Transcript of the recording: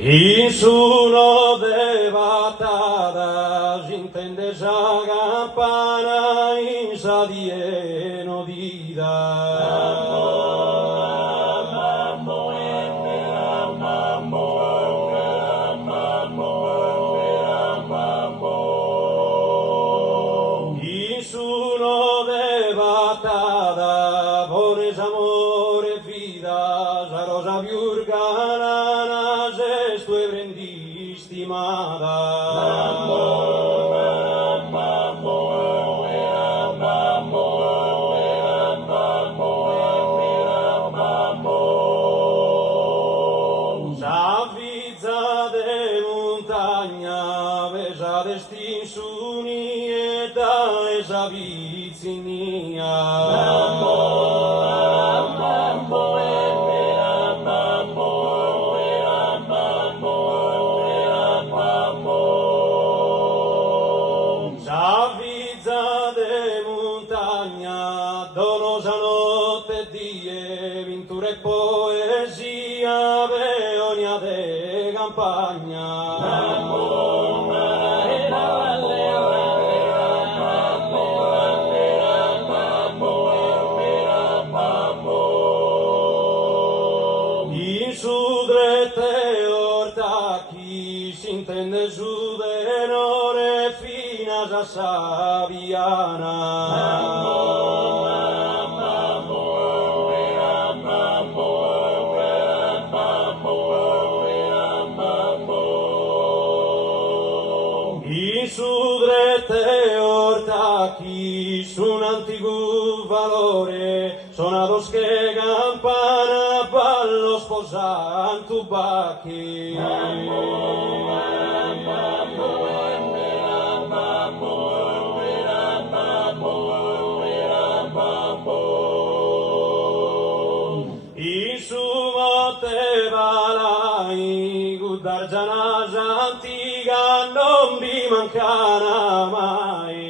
In suno de batada, s'intende sa campana in sa dieno dida. In suno de batada, pones amore vida, sa rosa piurgana, se stue prendi stimata. S'avvizza de montagna, pesa destin sunieta e s'avvizzinia. S'avvizza de montagna, donosa notte e die, vintura e poesia, beonia de campagna. In su drette ortacchi s'intende su denore fina sa saviana. In su drette ortacchi su un antico valore sonados che campana ballo sposantu bacchi. In su motte valai guddar già antica non vi mancana mai.